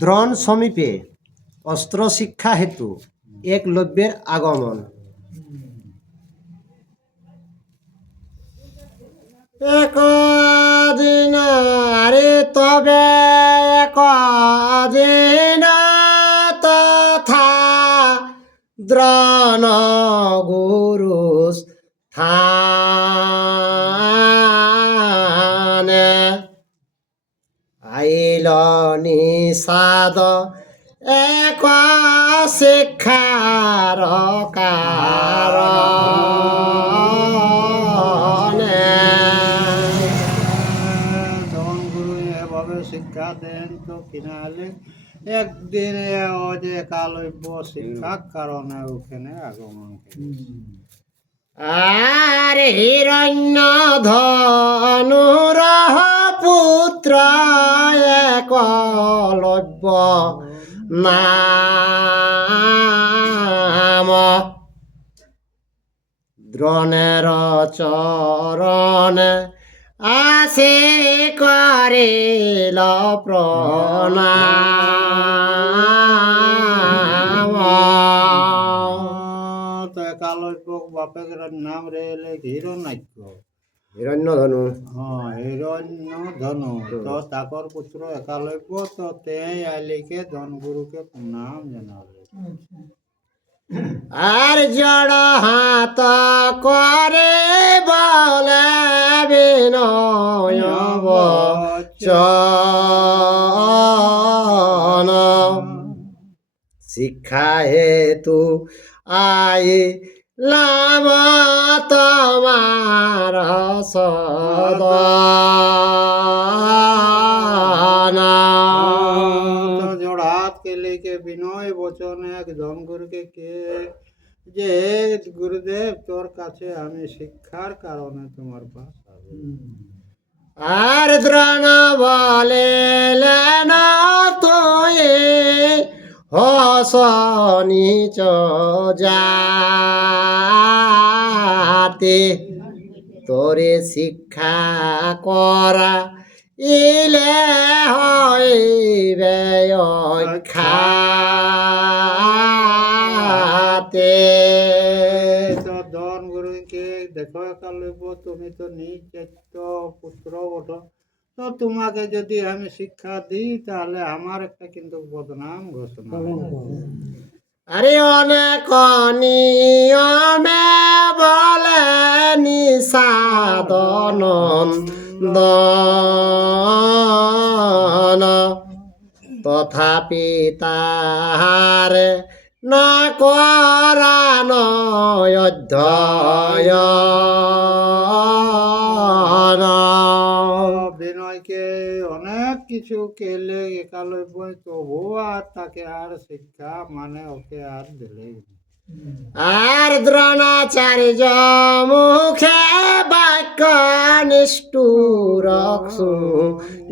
দ্রোণ সমীপে অস্ত্র শিক্ষা হেতু একলব্যের আগমন। একদিন আরে তবে একদিন তথা দ্রোণ গুরু স্থানে আইল নিষাদ এক শিক্ষার কারণে। তখন গুরু এভাবে শিক্ষা দেন তো কিনালে একদিন ও যে কালব্য শিক্ষার কারণে ওখানে আগমন করেছে। আর হিরণ্য ধনুর পুত্র একলব্য নাম দ্রোণের চরণে আসে করিল প্রণাম। তো কালব্য বাপের নাম রেলে হিরণ্যাক্ষ। হিরণ্যধনু। হ্যাঁ, হিরণ্য ধনু। তো তাকর পুত্র একালব্য তো তে আলিকে ধনগুরুকে প্রণাম জানালে। আর জড় হাত করে বলে বিনয় বচন শিক্ষা হেতু আইলাম তোমার সদন। তো জড়হাত के लेके বিনয় বচন এক ধনগুরুকে কে যে গুরুদেব তোর কাছে আমি শিক্ষার কারণে তোমার পাশ আসি। আর দ্রোণ বলিলেন তুই হস নিচ জাতি তোরে শিক্ষা করা ইলে হইবে অখ্যাতে। তো ধন গুরুকে দেখো কালব্য তুমি তো নিজ চৈত্য পুত্র বটো, তো তোমাকে যদি আমি শিক্ষা দিই তাহলে আমার একটা কিন্তু বদনাম ঘোষণা হবে। আরে অনেক নিয়মে বলে নিষাদনন্দন তথাপি তাহার না করান অধ্যয়ন। বিনয়কে অনেক কিছু কেলে একালব্য তবু আর তাকে আর শিক্ষা মানে ওকে আর দিলে না। আর দ্রোণাচার্য মুখে বাক্য নিষ্ঠুর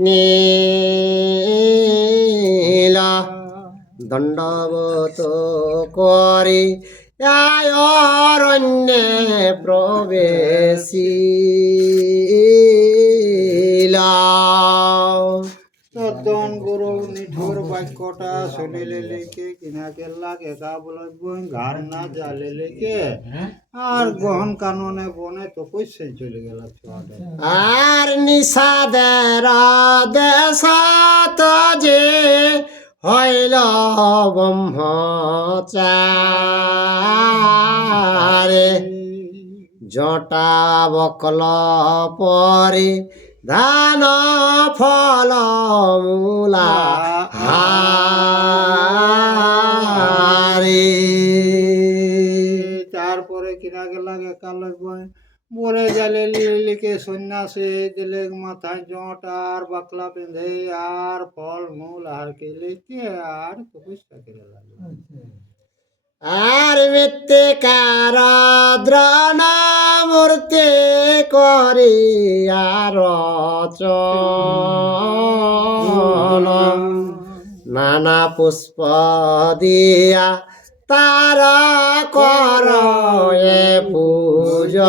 নীল দণ্ডবত করি অরণ্যে প্রবেশিলা। তদ্দন গুরু নিঠুর বাক্যটা শুনিলে লেকে কিনা কেল্লা একা বলব ঘাড় না জালে লেকে আর গহন কাননে বনে তপস্যায় চলে গেল ছোয়াটা। আর নিষাদের দেশত যে হইল ব্রহ্মচারে জটা বকল পরে ধান ফল মূলা হারে। তারপরে কিনা গেল একালব্য বনে জালে লিকে সন্ন্যাসে দিলে মাথায় জট আর বাকলা বেঁধে আর ফল মূল আর কেলে আর তপস্যা করে লাগলো। আর মৃত্তিকার দ্রোণ মূর্তি করি আর নানা পুষ্প দিয়া তার কর পূজন।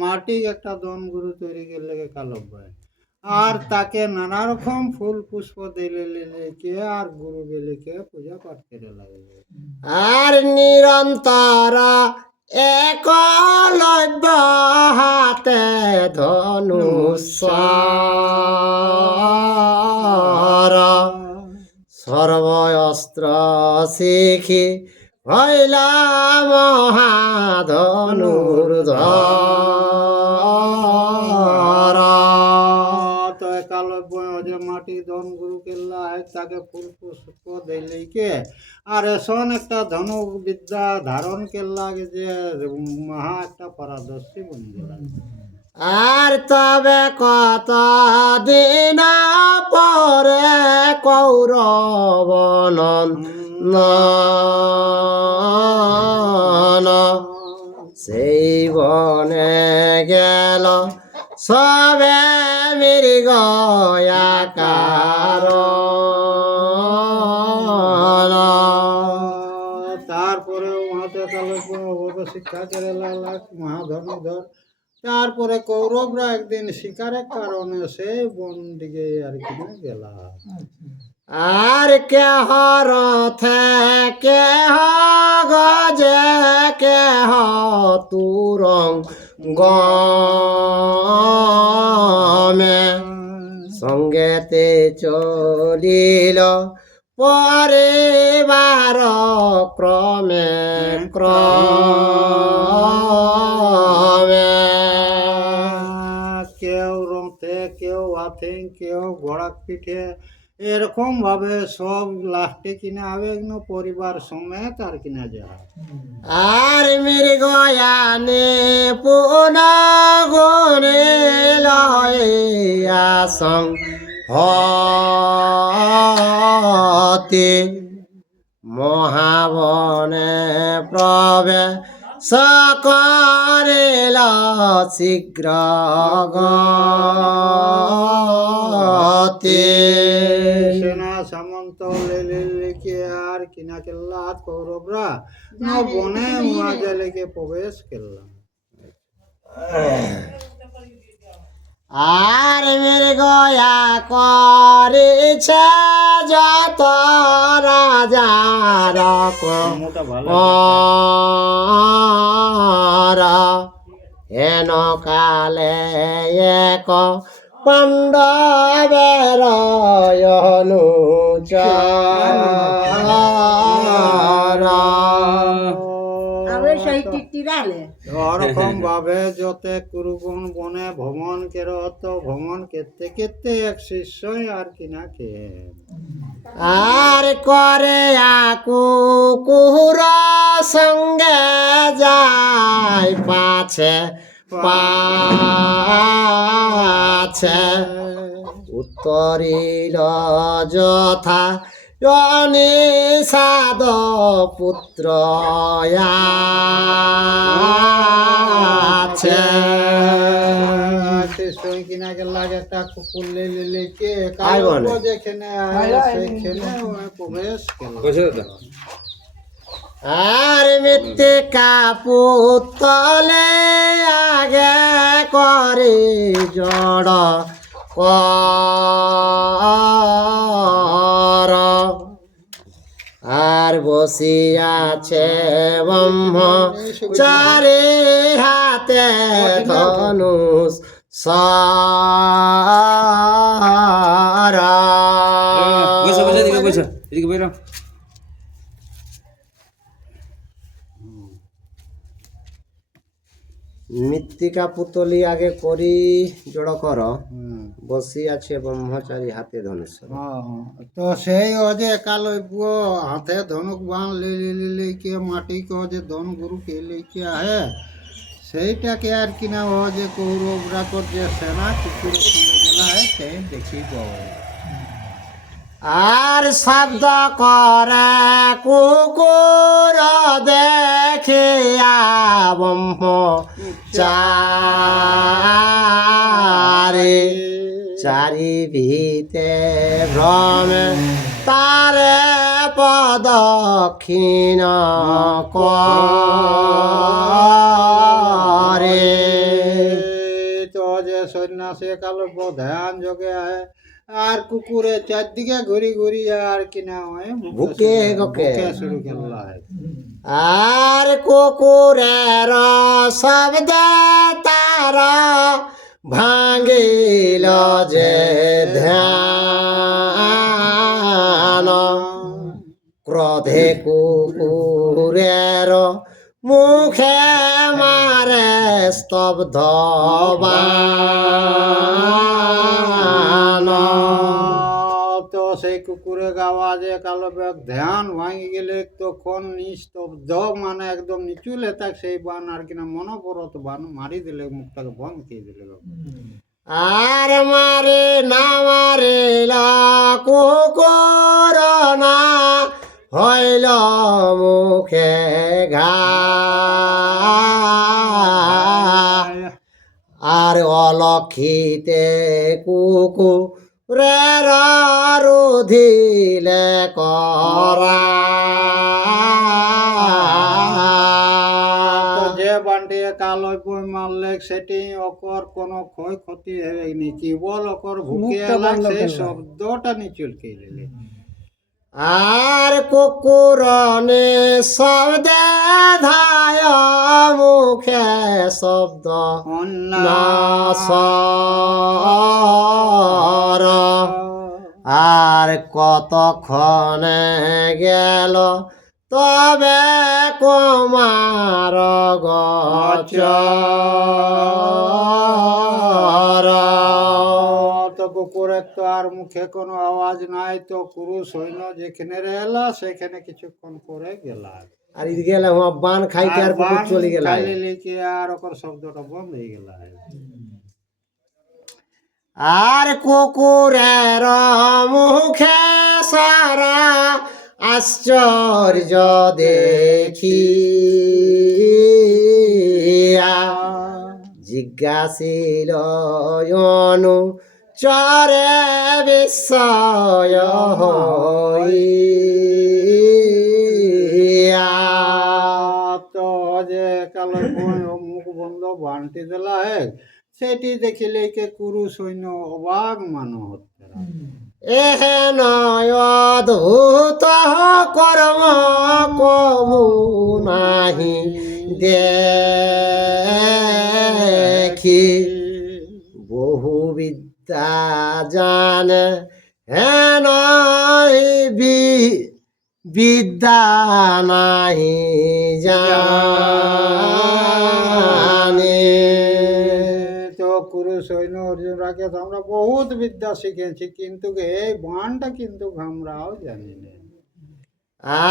মাটি একটা দন গুরু তৈরি করলে কালব্য আর তাকে নানা রকম ফুল পুষ্প দিলে লিলিকে আর গুরু বেলিকে পূজা পাঠ করে লাগলো। আর নিরন্তর একলব্য হাতে ধনুষ সর্ব অস্ত্র শিখি হইলা মহাধনুর্ধর। তো একালব্য যে মাটি ধন গুরু কেল্লা তাকে ফুল পুষ্প দিলে কে আর এসন একটা ধনু বিদ্যা ধারণ কেল্লা যে মহা একটা পারদর্শী বনি গেল। আর তবে কত দিন পরে কৌরব নন্দন সেই বনে গেল সবে মৃগ আকার। তারপরে উহাতে একালব্য শিক্ষা করে লাগলা মহাধনুধর। তারপরে কৌরবরা একদিন শিকারের কারণে সেই বন দিকে আর কি গেল। আর কেহ রথে কেহ গজে কেহ তুরঙ্গমে সঙ্গেতে চলিল পরিবার ক্রমে ক্রমে। কেউ রথে কেউ হাতে কেউ ঘোড়া পিঠে এরকম ভাবে সব লাস্টে কিনা হবে পরিবার সমেত আর কিনা যায়। আর মৃগয়ানে পুনা গুণে লয়া হতে মহাবনে প্রবে সকরেল শীঘ্র গতি। সেনা সামন্ত লেলিকে আর কিনা কেল্লা কৌরবরা বনে উহাজে লেগে প্রবেশ করলাম। আর মৃগয়া করেছে যত রাজার মোটা ভালো হেন কালে এক পাণ্ডবের অনুচর। ওরকম ভাবে যতে কুরুবন বনে ভ্রমণ কের তো ভ্রমণ কেতে কেতে এক শিষ্যই আর কিনা কে আর করে আকু কুহুর সঙ্গে যায় পাছে পাছে উত্তরিল যথা অনিষাদ পুত্র আছে। শিষ্যই কিনা কে লাগে একটা কুকুর লেলে কে আয় বলে। কালো যেখানে সেখানে প্রবেশ করলো। আর মৃত্তিকা পুতলে আগে করে জড় কর। আর বসিয়াছে ব্রহ্ম চারে হাতে ধনুষ সারা। মৃত্তিকা পুতলি আগে করি জড় কর, বসি আছে ব্রহ্মচারী হাতে ধনুষ। তো সেই অজে একালব্য হাতে ধনুক বান লিলি কে মাটি কে যে ধন গুরু কে লিখে আহে সেইটাকে আর কিনা ও যে কৌরবরা কর যে সেনা কুকুর গেলা সেই দেখি পাওয়া। আর শব্দ করে কুকুর দেখিয়া ব্রহ্ম চারে চারি ভিতে ভ্রমে তারে প্রদক্ষিণ করে। তো যে সন্ন্যাসী একালব্য ধ্যান যোগে আয় আর কুকুরে চারদিকে ঘুরি ঘুরি আর কিনা হয় ভুকে গকে। ভুকে শুরু করলা হয়। আর কুকুরের শব্দ তার ভাঙিল যে ধ্যান, ক্রোধে কুকুরের মুখে মারে স্তব্ধ বাণ। তো সেই কুকুরে গাওয়া যে কালো ব্যাগ ধ্যান ভাঙি গেলে তখন নিস্তব্ধ মানে একদম নিচুলে থাক সেই বান আর কিনা মনোপরত বান মারি দিলে মুখটাকে বন্ধ করে দিলে। আর মারে না মারিল কুকুর না হইল মুখে ঘা, আর অলক্ষিতে কুকুরের রুধিলে করা। তো যে বানটি কালো বই মারলে সেটি অকর কোনো ক্ষয়ক্ষতি হয়নি, কেবল অকর ভুকে সেই শব্দটা নিচুলকে দিলে। আর কুকুরনে শব্দে ধায় মুখে শব্দ না সর। আর কতক্ষণে গেল তবে কুমার গচর। তো কুকুরের তো আর মুখে কোনো আওয়াজ নাই, তো কুরু সৈন্য যেখানে রেলা সেখানে কিছুক্ষণ পরে গেলা। আর ঈদ গেলে বান খাইতে আর কুকুর চলে গেল। লিখে আর ওকর শব্দটা বন্ধ হয়ে গেল। আর কুকুরের মুখে সারা আশ্চর্য দেখি জিজ্ঞাসিল অনু চরে বিস্ময় হইয়া। তো যে কালো মুখ বন্ধ বান্টি দিলা হে সেটি দেখিলে কে কুরু সৈন্য অবাক মানো হচ্ছে। এহেন অদ্ভুত কর্ম কবু নাহি দেখি, বহু বিদ্যা জানে হেন বিদ্যা নাহি জানে। তো কুরু সৈন্য অর্জুনরাকে তো আমরা বহুত বিদ্যা শিখেছি, কিন্তু এই বানটা কিন্তু আমরাও জানি না।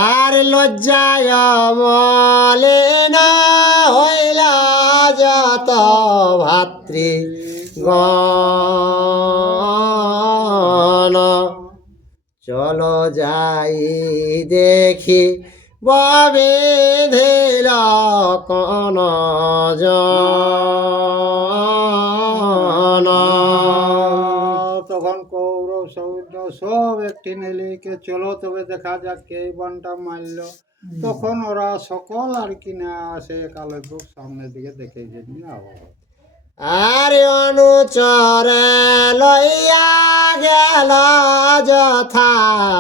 আর লজ্জায় মলিন হইল যত ভাতৃ গণ, চলো যাই দেখি ববিধিল কোন জন। তখন কৌরব সৈন্য সব একটি নেলিকে চলো তবে দেখা যাক কে এই বানটা মারল। তখন ওরা সকল আর কিনা সে কালের সামনের দিকে দেখে গেছে। আর অনুচরে লইয়া গেল যথা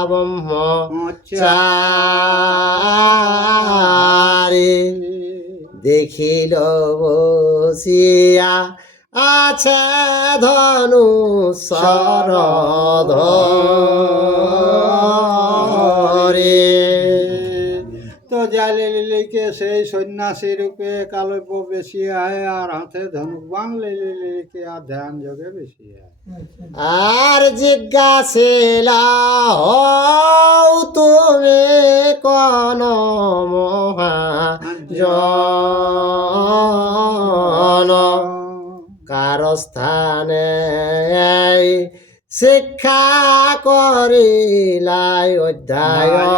ব্রহ্মচারী, দেখিল বসিয়া আছে ধনু শরধরে। তো জালে লিলিকে সেই সন্ন্যাসী রূপে কালব্য বেশি আয় আর হাতে ধনুক বান লিলিকে আর ধ্যান যোগে বেশি আয়। আর জিজ্ঞাসিলা হও তুমি কোন মহাজন, কার স্থানে শিক্ষা করিলাই অধ্যয়ন।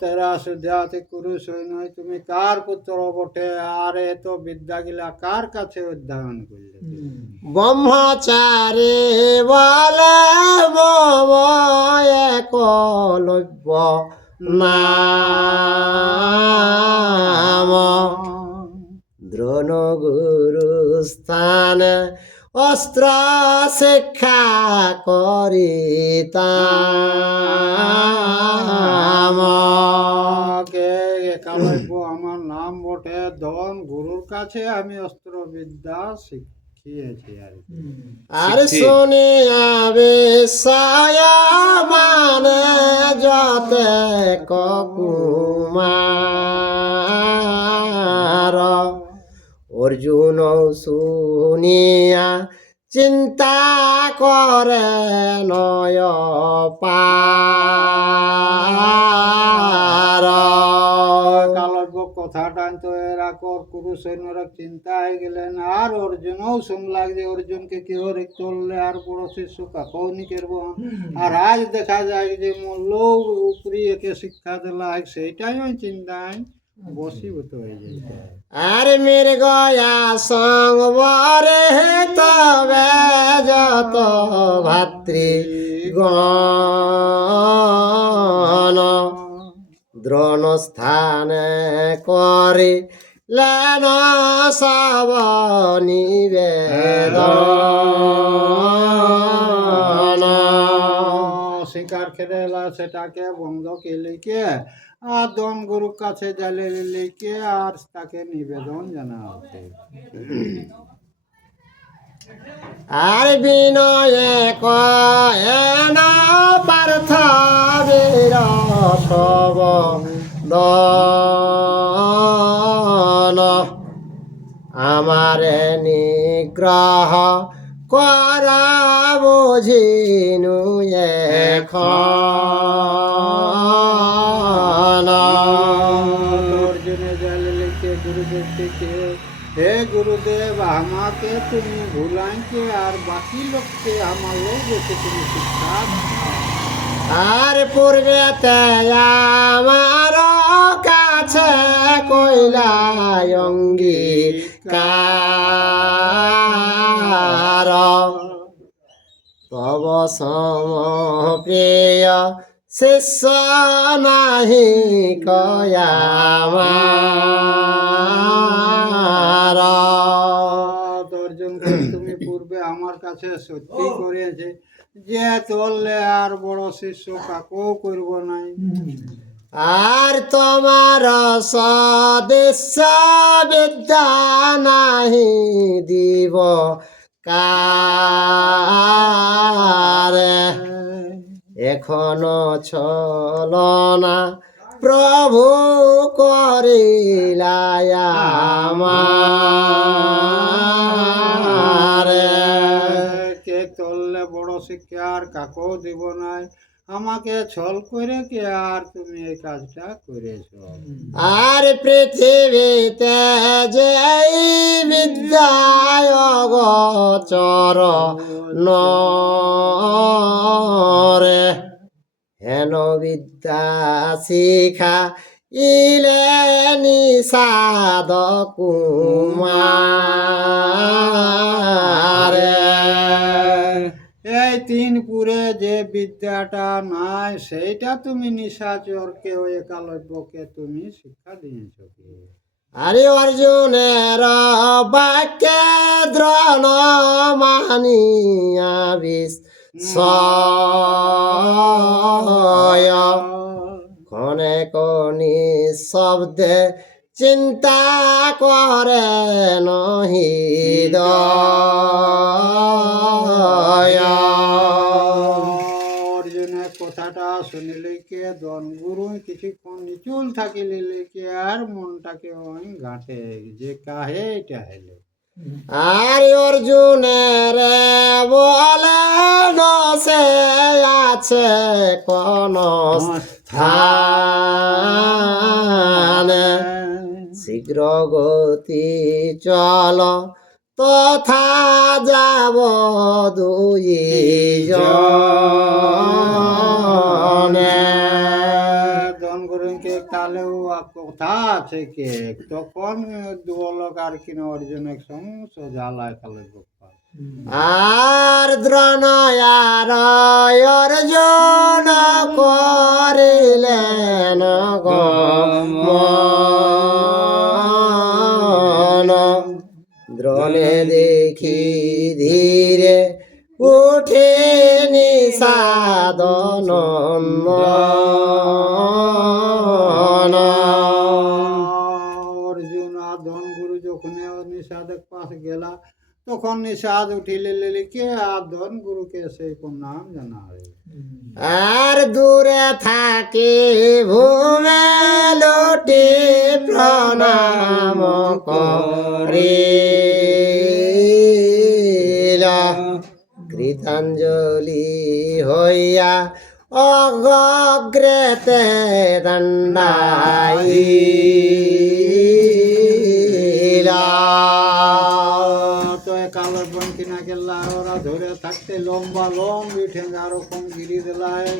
তেরা সুজাতি কুরু সৈন্য তুমি কার পুত্র বটে, আর এত বিদ্যা গিলা কার কাছে অধ্যয়ন করলে? ব্রহ্মচারী বলে মম একলব্য নাম, দ্রোণ গুরু স্থান অস্ত্র শিক্ষা করিতাম। কে একালব্য আমার নাম বটে, ধন গুরুর কাছে আমি অস্ত্রবিদ্যা শিখিয়েছি আর কি। আর শুনিয়া বিষয় মানে যতে কুমার, অর্জুন শুনিয়া চিন্তা করে নয় পার। কালব্য কথাটা তো এরা কুরু সৈন্যরা চিন্তা হয়ে গেলেন। আর অর্জুনও শুনলাম যে অর্জুনকে কি হরে চললে আর বড় শিষ্য কাকেও নি করবো। আর আজ দেখা যায় যে মূল্য উপরি একে শিক্ষা দিলা সেইটাই ওই চিন্তায় বসীভূত হয়ে যায়। আর মৃগয়া সংবরে তবে যত ভাতৃগণ, দ্রোণ স্থানে করে লেন সব নিবেদন। শিকার খেলে সেটাকে বন্ধ কে লিখে আর দন গুরুর কাছে জালে লিখে আর তাকে নিবেদন জানা হচ্ছে। আর বিনয়ে কয়েন পার্থ বীর সব দন, আমারে নিগ্রহ করা বুঝিনু এখন। অর্জুনে জালে লিখে গুরুদেব থেকে, হে গুরুদেব আমাকে তুমি ভুলাইকে আর বাকি লোককে আমার লোক বসে তুমি শিক্ষা দাও। আর পূর্বেতে আমার কাছে কইলাই অঙ্গীকার, তব সম প্রিয় শিষ্য নাহি কয়ামার। অর্জুন তুমি পূর্বে আমার কাছে সত্যি করেছে যে চললে আর বড় শিষ্য কাকেও করব নাই। আর তোমার সদস্য বিদ্যা নাহি দিব কার, এখনো ছলনা প্রভু করিলাই আমার। কে চললে বড় শিক্ষা আর কাকেও দিব নাই, আমাকে ছল করে কে আর তুমি এই কাজটা করেছ। আর পৃথিবীতে যে বিদ্যায় অগোচর নরে, হেন বিদ্যা শিখা ইলে নিষাদ কুমার। এই তিন পুরে যে বিদ্যাটা নাই সেইটা তুমি নিশাচরকে ওই একালব্যকে তুমি শিক্ষা দিয়েছ কি? আরে অর্জুনের বাক্যে দ্রোণ মানিয়া বিস্ময়, ক্ষণে কনি শব্দে চিন্তা করে নহিদয়। অর্জুনের কথাটা শুনিলে কে দন গুরু কিছুক্ষণ নিচুল থাকিলে কে আর মনটাকে ওই ঘাটে যে কাহে এটা হেলে। আর অর্জুনের বলে সে আছে কোন স্থানে, শীঘ্র গতি চল তথা যাব দুই জনে। দন গুরুকে তাহলেও কথা আছে কে তখন দুলক আর কিনা অর্জুনের সঙ্গে জ্বালায় কালে গোপাল। আর দ্রোণ আর অর্জুন করিলেন গমন, দ্রোণে দেখি ধীরে উঠে নিষাদ নন্দন। অর্জুন আর ধন গুরু যখন নিষাদের পাশ গেলা তখন নিষাদ উঠিলে লিলিকে আর ধন গুরুকে সেই নাম জানা হয়। আর দূরে থাকে ভূমে লোটে প্রণাম করিলা। কৃতাঞ্জলি হইয়া অগ্রেতে দণ্ডাইলা। তো কালো বঙ্কিনা গেলা ওরা ধরে থাকতে লম্বা লম্বি ঠেঙ্গা রকম গিরি দিলায়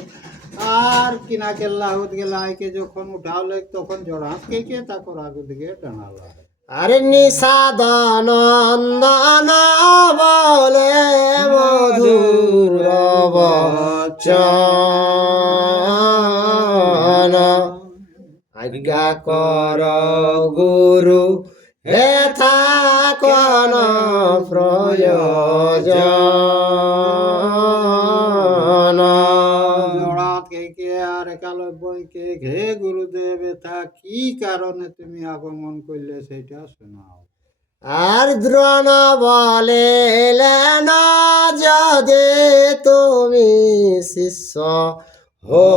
আর কিনা কেল্লা হুত গেলাইকে যখন উঠালে তখন জড়াতকে কে তাকর আগু দিকে টানালা। আরে নিষাদ নন্দন বলে মধুর বচন। আজ্ঞা কর গুরু হেথা কোন প্রয়োজন। জড়াত কে আর কালো বইকে ঘে গুরুদেব তা কি কারণে তুমি আগমন করলে সেটা শোনাও। আর দ্রোণ বলিলেন যদি তুমি শিষ্য হও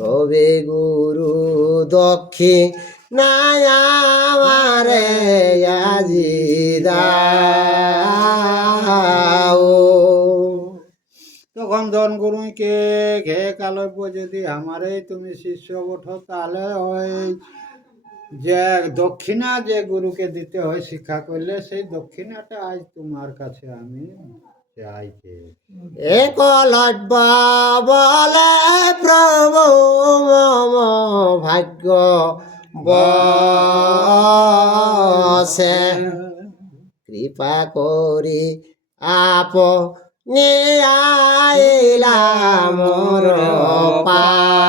তবে গুরু দক্ষিণায় আমারে আজি দাও। তখন ধন গুরুকে ঘে কালব্য যদি আমারে তুমি শিষ্য ওঠো তাহলে ওই যে দক্ষিণা যে গুরুকে দিতে হয় শিক্ষা করলে সেই দক্ষিণাটা আজ তোমার কাছে আমি চাইছি। একলব্য বলে প্রভু মম ভাগ্য বসে কৃপা করি আপ আইলা মোর পাশে।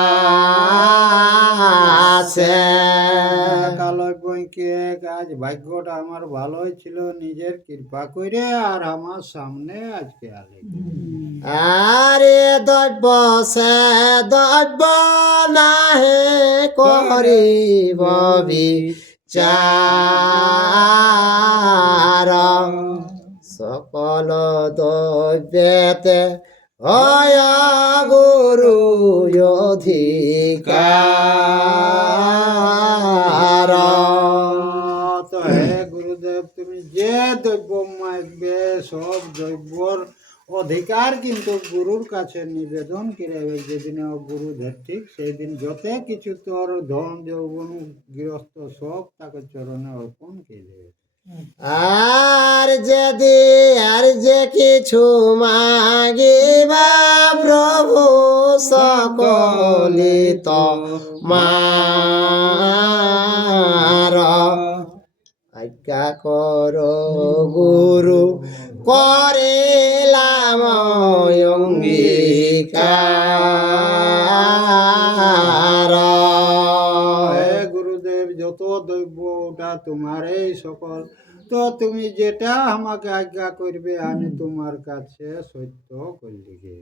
কালব্যকে আজ ভাগ্যটা আমার ভালোই ছিল নিজের কৃপা করে আর আমার সামনে আজকে আলে। আরে দৈব সে দৈব নাহে করিব বিচার। সকল দৈবেতে হয় গুরু অধিকার। তো হে গুরুদেব তুমি যে দ্রব্য মাগবে সব দ্রব্যর অধিকার কিন্তু গুরুর কাছে নিবেদন করে যেদিন গুরু ঠিক সেই দিন যত কিছু তোর ধন যৌবন গৃহস্থ সব তাকে চরণে অর্পণ করে দেবে। আর যদি আর যে কিছু মাগিবা প্রভু সকলিত মার। আজ্ঞা কর গুরু করিলাম অঙ্গীকার। হে গুরুদেব যত দ্রব্য ওটা তোমার এই সকল তো তুমি যেটা আমাকে আজ্ঞা করবে আমি তোমার কাছে সত্য করলিগে।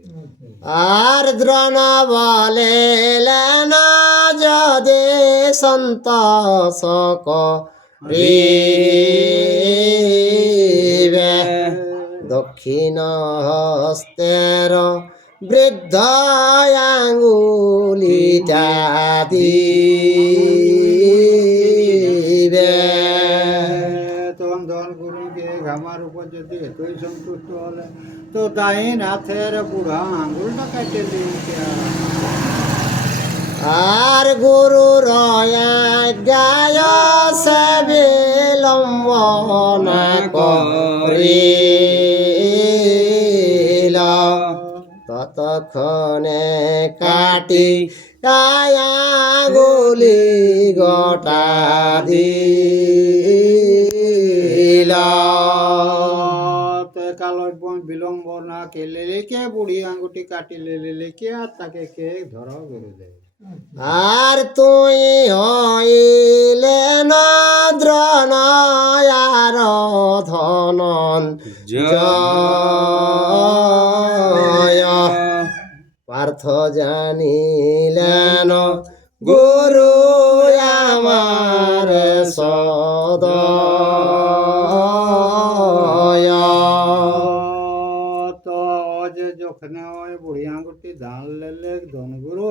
আর দ্রোণ বলিলেন যদি সন্তোষ করিবে দক্ষিণ হস্তের বৃদ্ধ আঙ্গুলিটা দিবে। তখন ধন গুরুকে ঘামার উপর যদি এতই সন্তুষ্ট হলে তো দাহিন হাতের বুড়া আঙ্গুলটা কাটে দিয়েছে। আর গুরু রয়াজ্ঞায় সে বিলম্ব না করিল ততক্ষণে কাটি আঙ্গুলি গোটা দিল। কালব্য বিলম্ব না কেলে লেকে বুড়ি আঙ্গুটি কাটিলে লেকে আর তাকে কে ধরা গুরুদেব। আর তুই হইলে না জানিলেন গুরু আমার সদয়। তো যে যখন ওই বুড়ি আঙ্গুরটি ধান লেলে ধনগুরু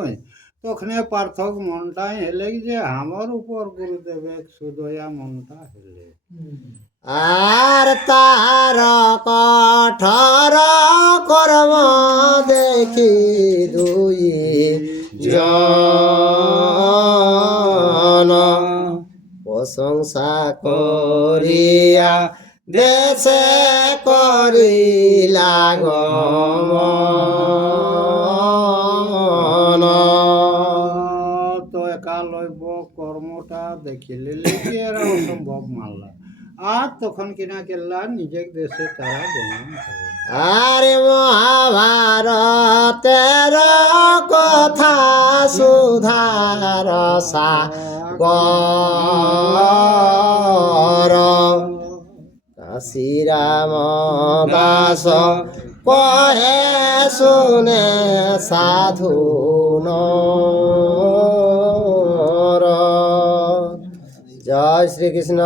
তখনে পার্থক মনটাই হেলে যে আমার উপর গুরুদেবে সুদয়া মনটা হেলে। আর তার কঠোর কর্ম দেখি দুই জন প্রশংসা করিয়া দেশে করিলা গমন। তো একালব্য কর্মটা দেখিলে লিখে এরা অসম্ভব মানলা আর তখন কিনা কেল্লা নিজের দেশে তারা গমন করে। আরে মহাভারতের কথা সুধার সাগর কাশীরাম দাস কহে শুনে সাধু নর। জয় শ্রীকৃষ্ণ।